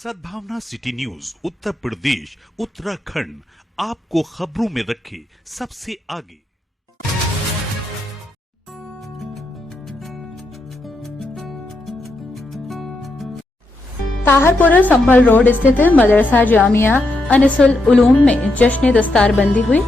सद्भावना city news Uttar Pradesh Uttarakhand आपको खबरों में रखे सबसे आगे। ताहरपुर संभल रोड स्थित मदरसा जामिया अनिसुल उलूम में जश्न दस्तार बंदी हुई,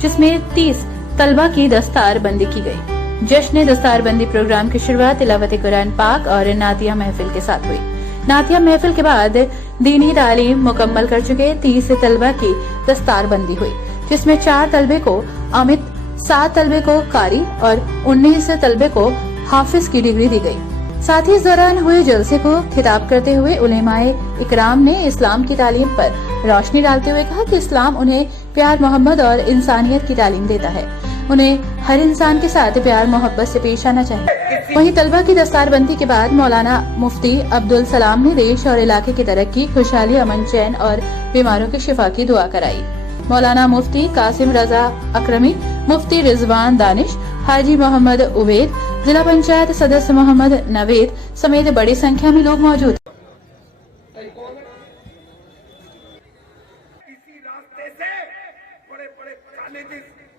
जिसमें 30 तलबा की दस्तार बंदी की गई। जश्न दस्तार बंदी प्रोग्राम की शुरुआत तिलावत कुरान पाक और नातिया महफिल के साथ हुई। नातिया महफिल के बाद दीनी तालीम मुकम्मल कर चुके 30 तलबा की दस्तार बंदी हुई, जिसमें 4 तलबे को अमित, 7 तलबे को कारी और 19 तलबे को हाफिज की डिग्री दी गई। साथ ही इस दौरान हुए जलसे को खिताब करते हुए उलेमाए इकराम ने इस्लाम की तालीम पर रोशनी डालते हुए कहा कि इस्लाम उन्हें प्यार मोहब्बत और इंसानियत की तालीम देता है। उन्हें हर इंसान के साथ प्यार मोहब्बत से पेश आना चाहिए। वहीं तलबा की दस्तारबंदी के बाद मौलाना मुफ्ती अब्दुल सलाम ने देश और इलाके की तरक्की, खुशहाली, अमन, चैन और बीमारों की शिफा की दुआ कराई। मौलाना मुफ्ती कासिम रजा अकरमी, मुफ्ती रिजवान दानिश, हाजी मोहम्मद उवैद, जिला पंचायत सदस्य मोहम्मद नवेद समेत बड़ी संख्या में लोग मौजूद।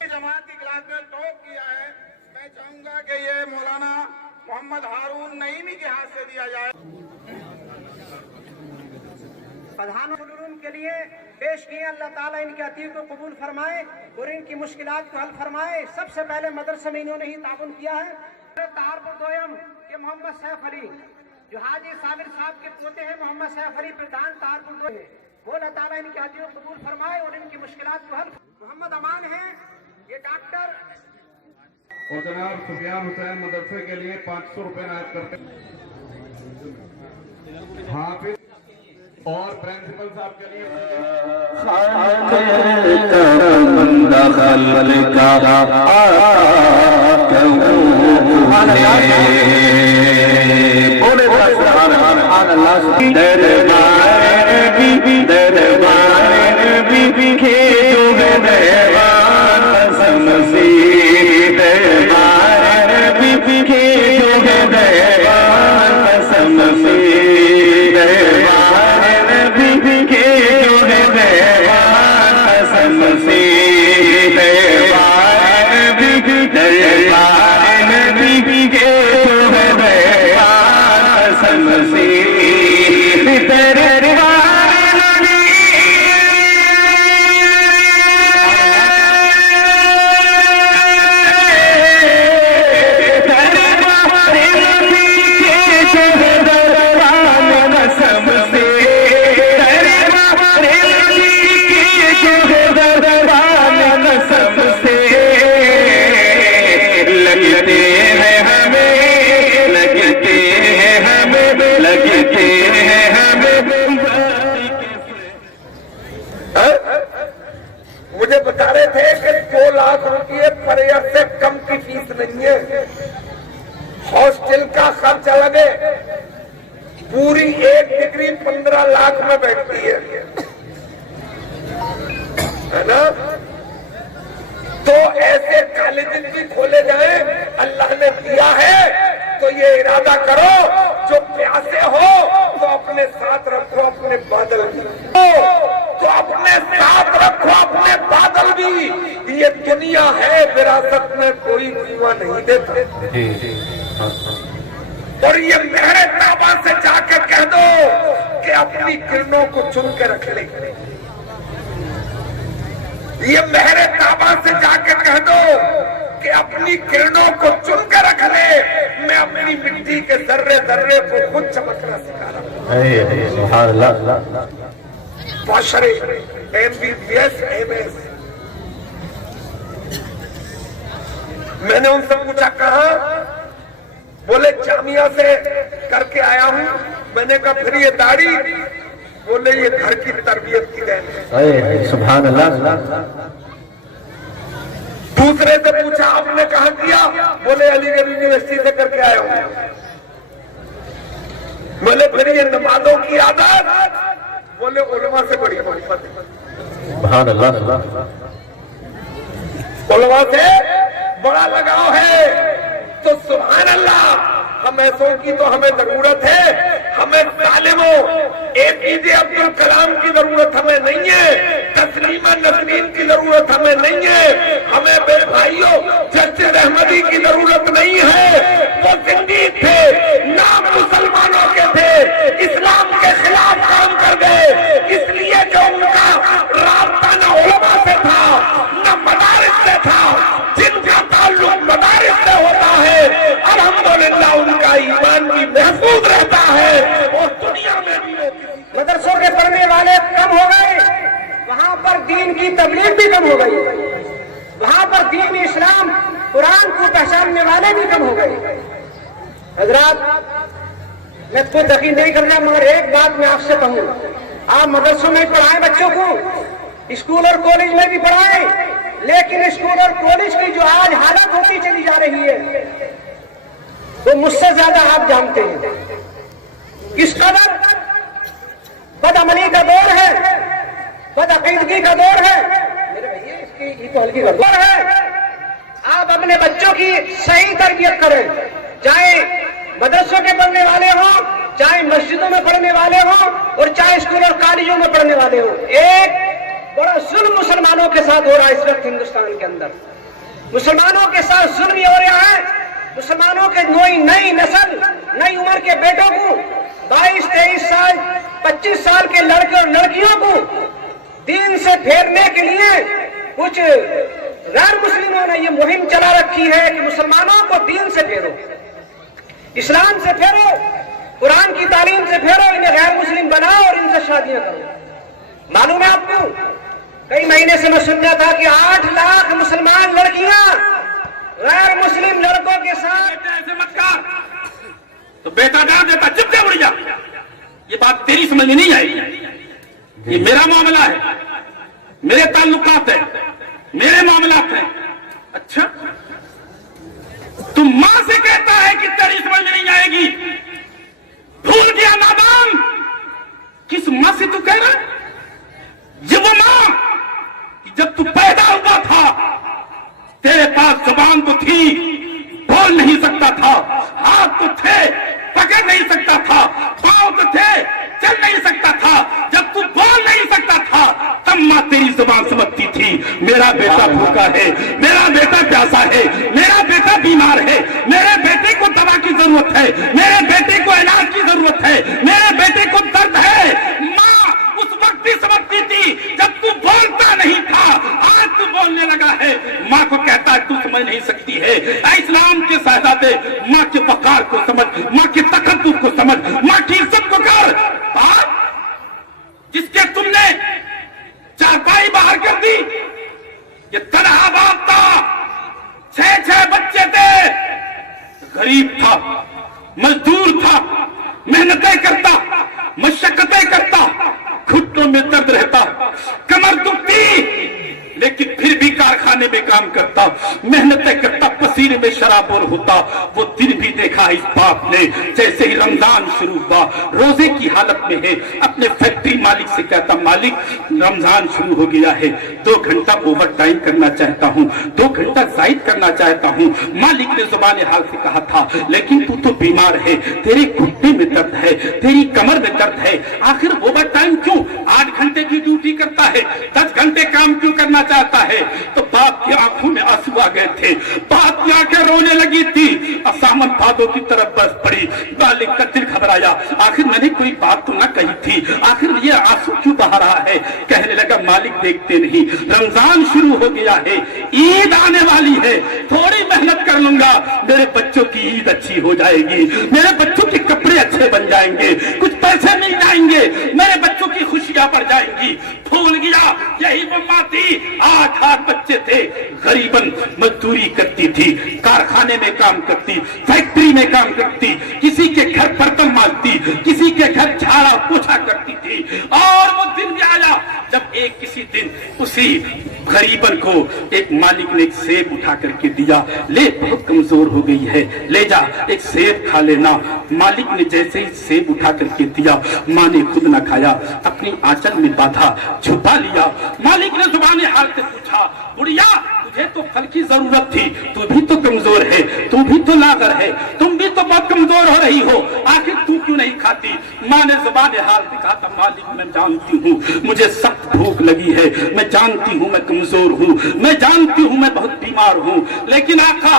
जमात की क्लास में टॉप किया है, मैं चाहूंगा कि ये मौलाना मोहम्मद हारून नईमी के हाथ से दिया जाए। प्रधान के लिए पेश किए, अल्लाह ताला इनके अतीत को कबूल फरमाए और इनकी मुश्किलात को हल फरमाए। सबसे पहले मदरसे में इन्होंने ही ताउन किया है। ताहरपुर दोयम के मोहम्मद सैफ अली, जो हाजी साबिर साहब के पोते हैं, मोहम्मद सैफ अली प्रधान ताहरपुर दोयम, वो अल्लाह ताला इनके अतीत को कबूल फरमाए और इनकी मुश्किलात को हल। मोहम्मद अमान है ये डॉक्टर, और जनाब सुफियान हुसैन मदरसे के लिए 500 रुपए नायब करते हाफिज और प्रिंसिपल साहब के लिए मुझे बता रहे थे कि 2 लाख रुपये पर ईयर से कम की फीस नहीं है। हॉस्टल का खर्चा लगे, पूरी 1 डिग्री 15 लाख में बैठती है ना। तो ऐसे कॉलेज भी खोले जाए, अल्लाह ने दिया है तो ये इरादा करो, जो प्यासे हो तो अपने साथ रखो अपने बादल भी, तो अपने साथ रखो अपने बादल भी। ये दुनिया है, विरासत में कोई कुआं नहीं देता। और ये मेरे ताबा से जाकर कह दो कि अपनी किरणों को चुन के रख ले। ये मेरे ताबा से जाकर कह दो कि अपनी किरणों को चुन के रख ले। मैं अपनी मिट्टी के जर्रे जर्रे को खुद चमकना सिखा रहा हूँ। माशरे MBBS MS, मैंने उनसे पूछा कहा, बोले जामिया से करके आया हूँ। मैंने कहा फिर ये दाढ़ी, बोले ये घर की तरबियत की देन है। सुभान अल्लाह। दूसरे से पूछा आपने कहा किया, बोले अलीगढ़ यूनिवर्सिटी से करके आया हूँ। बोले फिर ये नमाजों की आदत, बोले उलमा से बड़ी मोहब्बत है। सुभान अल्लाह। उलमा से बड़ा लगाव है, तो सुभान अल्लाह। हम ऐसों की तो हमें जरूरत है, हमें तालिमों APJ अब्दुल कलाम की जरूरत हमें नहीं है, तस्लीमा नसरीन की जरूरत हमें नहीं है, हमें मेरे भाइयों जस्टिस अहमदी की जरूरत नहीं है। वो जिंदीक थे, नाम मुसलमानों के थे, इस्लाम के खिलाफ काम कर गए, इसलिए जो उनका राब्ता न उलमा से था न मदारिस से था, जिनका ताल्लुक मदारिस से होता है, अल्हम्दुलिल्लाह उनका ईमान भी महफूज रहता है और दुनिया में भी मदरसों के पढ़ने वाले कम हो गए, वहाँ पर दीन की तबलीग भी कम हो गई, वहाँ पर दीन इस्लाम कुरान को पहचानने वाले भी कम हो गए। हजरात, मैं खुद यकीन नहीं कर रहा, मगर एक बात मैं आपसे कहूँ, आप मदरसों में पढ़ाएं बच्चों को, स्कूल और कॉलेज में भी पढ़ाएं, लेकिन स्कूल और कॉलेज की जो आज हालत होती चली जा रही है वो मुझसे ज्यादा आप जानते हैं। किस कदर बदअमली का दौर है, बदअकीदगी का दौर है, मेरे भैया इसकी तो हल्की दौर है। आप अपने बच्चों की सही तरबियत करें, चाहे मदरसों के पढ़ने वाले हों, चाहे मस्जिदों में पढ़ने वाले हों और चाहे स्कूल और कॉलेजों में पढ़ने वाले हों। एक बड़ा जुल्म मुसलमानों के साथ हो रहा है इस वक्त हिंदुस्तान के अंदर। मुसलमानों के साथ जुल्म ये हो रहा है, मुसलमानों के नई नस्ल, नई उम्र के बेटों को, 22, 23 साल, 25 साल के लड़के और लड़कियों को दीन से फेरने के लिए कुछ गैर मुस्लिमों ने ये मुहिम चला रखी है कि मुसलमानों को दीन से फेरो, इस्लाम से फेरो, कुरान की तालीम से फेरो, इन्हें गैर मुस्लिम बनाओ और इनसे शादियां करो। मालूम है आपको, कई महीने से मैं सुन रहा था कि 8 लाख मुसलमान लड़कियां गैर मुस्लिम लड़कों के साथ। ऐसे मत कर तो बेटा डाल देता, चुप से उड़ जा। ये बात तेरी समझ में नहीं आएगी, ये मेरा मामला है, मेरे ताल्लुकात है, मेरे मामलात हैं। अच्छा, तुम मां से कहता है कि तेरी समझ में नहीं आएगी, भूल गया नादान, किस मां से तू कह रहा है? ये वो मां जब तू पैदा हुआ था तेरे पास जुबान तो थी, बोल नहीं सकता था, हाथ तो थे, पकड़ नहीं सकता था, पांव तो थे, चल नहीं सकता था। जब तू बोल नहीं सकता था तब मां तेरी जुबान समझती थी, मेरा बेटा भूखा है, मेरा बेटा प्यासा है, मेरा बेटा बीमार है, मेरे बेटे को दवा की जरूरत है, मेरे बेटे को इलाज की जरूरत है, मेरे बेटे को दर्द है। मां उस वक्त ही समझती थी जब तू बोलता नहीं था, आज तू बोलने लगा है। मां को कहता है तू समझ नहीं सकती है। इस्लाम के शहजादे, मां के वकार को समझ, मां के तकद्दुर को समझ, मां की इज्जत को कर। जिसके तुमने चारपाई बाहर कर दी, ये तनहा बाप था, 6 बच्चे थे, गरीब था, मजदूर था, मेहनतें करता, मशक्कतें करता, घुटनों में दर्द रहता, कमर दुखती, लेकिन फिर भी कारखाने में काम करता, मेहनतें करता, पसीने में शराबोर होता। वो दिन भी देखा इस बाप ने, जैसे ही रमजान शुरू हुआ, रोजे की हालत में है, अपने फैक्ट्री मालिक से कहता, मालिक रमजान शुरू हो गया है, 2 घंटा ओवर टाइम करना चाहता हूँ, 2 घंटा जायद करना चाहता हूँ। मालिक ने जुबान हाल से कहा था, लेकिन तू तो बीमार है, तेरे घुटने में दर्द है, तेरी कमर में दर्द है, आखिर ओवर टाइम क्यों? 8 घंटे की ड्यूटी करता है, 10 घंटे काम क्यों करना चाहता है? तो बाप की आंखों में आंसू आ गए थे, बाप की आंखें रोने लगी थी, असामन भादों की तरफ बस पड़ी। मालिक का दिल घबराया, आखिर मैंने कोई बात तो ना कही थी, आखिर ये आंसू क्यों बहा रहा है? कहने लगा, मालिक देखते नहीं, रमजान शुरू हो गया है, ईद आने वाली है, थोड़ी मेहनत कर लूंगा, मेरे बच्चों की ईद अच्छी हो जाएगी, मेरे बच्चों के कपड़े अच्छे बन जाएंगे, कुछ पैसे मिल जाएंगे, मेरे बच्चों की खुशियां बढ़ जाएंगी। भूल गया यही वो मां थी, 8 बच्चे थे, गरीबन मजदूरी करती थी, कारखाने में काम करती, फैक्ट्री में काम करती, किसी के घर बर्तन मांजती, किसी के घर झाड़ा पोछा करती थी। और वो दिन भी आया जब एक किसी दिन उसी गरीबन को एक मालिक ने एक सेब उठा करके दिया, ले बहुत कमजोर हो गई है, ले जा एक सेब खा लेना। मालिक ने जैसे ही सेब उठा करके दिया, माँ ने खुद न खाया, अपनी आंचल में बांधा, छुपा लिया। मालिक ने जुबानी हाल से पूछा, बुढ़िया तुझे तो फल की जरूरत थी, तू भी तो कमजोर है, तू भी तो लागर है, तुम भी तो बहुत कमजोर हो रही हो, आखिर तू क्यों नहीं खाती? माँ ने ज़ुबान हाल दिखा था, मालिक मैं जानती हूँ मुझे सख्त भूख लगी है, मैं जानती हूँ मैं कमजोर हूँ, मैं जानती हूँ मैं बहुत बीमार हूँ, लेकिन आका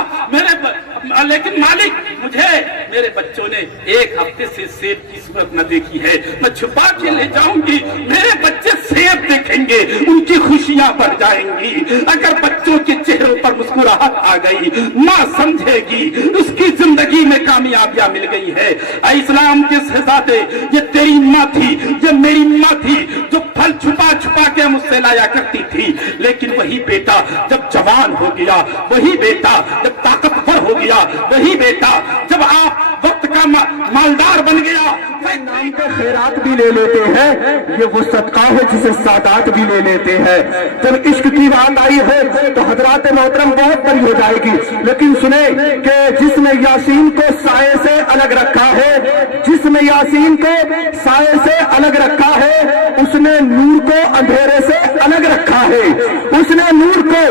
लेकिन मालिक मुझे मेरे बच्चों ने 1 हफ्ते से सेब की सूरत न देखी है, मैं छुपा के ले जाऊंगी, मेरे बच्चे सेब देखेंगे, उनकी खुशियां बढ़ जाएंगी। अगर बच्चों के चेहरों पर मुस्कुराहट आ गई, माँ समझेगी उसकी जिंदगी में कामयाबियां मिल गई है। इस्लाम के शहजादे, ये तेरी माँ थी, ये मेरी माँ थी, जो फल छुपा छुपा के मुझसे लाया करती थी, लेकिन वही बेटा जब जवान हो गया, वही बेटा जब ताकतवर हो गया, वही बेटा जब आप वक्त का मालदार बन गया, नाम का खैरात भी ले लेते हैं, ये वो सदका है जिसे सादात भी ले लेते हैं। जब इश्क की बात आई है तो हजरात मोहतरम बहुत बड़ी हो जाएगी, लेकिन सुने कि जिसने यासीन को साए से अलग रखा है, जिसने यासीन को साए से अलग रखा है, उसने नूर को अंधेरे से अलग रखा है, उसने नूर को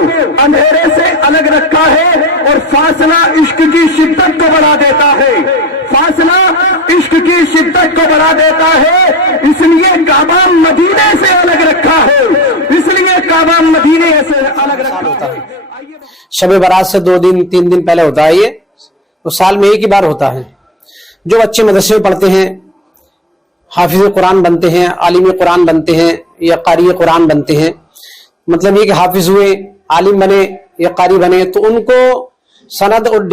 अंधेरे से अलग रखा है। और फासला इश्क की शिद्दत को बढ़ा देता है, फासला इश्क की शिद्दत को बढ़ा देता है, इसलिए काबा मदीने से अलग रखा है, इसलिए काबा मदीने से अलग रखा है। शब बारात से 2 दिन 3 दिन पहले होता है ये, तो साल में एक ही बार होता है। जो बच्चे मदरसे में पढ़ते हैं, हाफिज कुरान बनते हैं, आलिम कुरान बनते हैं या कारी कुरान बनते हैं, मतलब ये कि हाफिज हुए, आलिम बने या कारी बने, तो उनको सनद और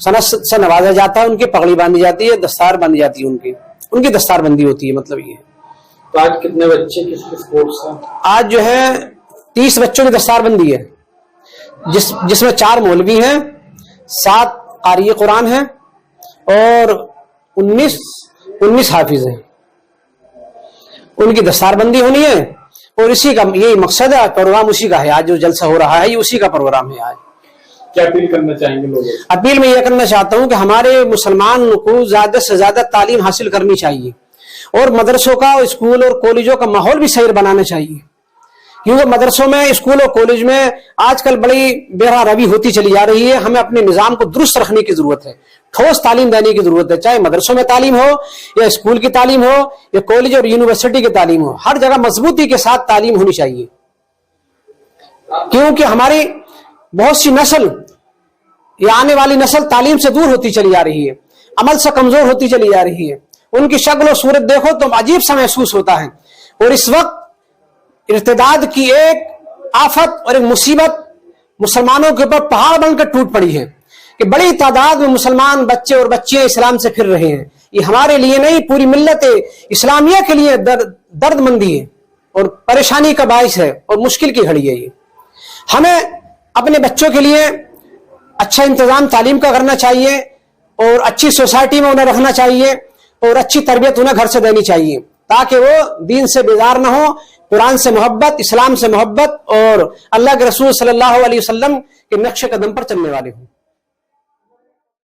सनद से नवाजा जाता है, उनकी पगड़ी बांधी जाती है, दस्तार बांधी जाती है, उनकी दस्तार बंदी होती है। मतलब ये तो आज कितने बच्चे किस कोर्स का? आज जो है 30 बच्चों की दस्तार बंदी है, जिसमें 4 मौलवी हैं, 7 कारी कुरान हैं और 19 हाफिज हैं। उनकी दस्तार बंदी होनी है और इसी का यही मकसद है, प्रोग्राम उसी का है। आज जो जलसा हो रहा है ये उसी का प्रोग्राम है। आज क्या अपील करना चाहेंगे लोगों को? अपील मैं यह करना चाहता हूं कि हमारे मुसलमान को ज्यादा से ज्यादा तालीम हासिल करनी चाहिए और मदरसों का, स्कूल और कॉलेजों का माहौल भी सही बनाना चाहिए, क्योंकि मदरसों में, स्कूल और कॉलेज में आजकल बड़ी बेरारवी होती चली जा रही है। हमें अपने निजाम को दुरुस्त रखने की जरूरत है, ठोस तालीम देने की जरूरत है, चाहे मदरसों में तालीम हो या स्कूल की तालीम हो या कॉलेज और यूनिवर्सिटी की तालीम हो, हर जगह मजबूती के साथ तालीम होनी चाहिए। क्योंकि हमारी बहुत सी नस्ल, ये आने वाली नस्ल तालीम से दूर होती चली जा रही है, अमल से कमजोर होती चली जा रही है। उनकी शक्ल और सूरत देखो तो अजीब सा महसूस होता है। और इस वक्त इर्तिदाद की एक आफत और एक मुसीबत मुसलमानों के ऊपर पहाड़ बनकर टूट पड़ी है कि बड़ी तादाद में मुसलमान बच्चे और बच्चियां इस्लाम से फिर रहे हैं। ये हमारे लिए नहीं, पूरी मिल्लत इस्लामिया के लिए दर्दमंदी है और परेशानी का बाइस है और मुश्किल की घड़ी है। ये हमें अपने बच्चों के लिए अच्छा इंतजाम तालीम का करना चाहिए और अच्छी सोसाइटी में उन्हें रखना चाहिए और अच्छी तरबियत उन्हें घर से देनी चाहिए, ताकि वो दीन से बेजार न हो, कुरान से मोहब्बत, इस्लाम से मोहब्बत और अल्लाह के रसूल सल्लल्लाहु अलैहि वसल्लम के नक्शे कदम पर चलने वाले हों।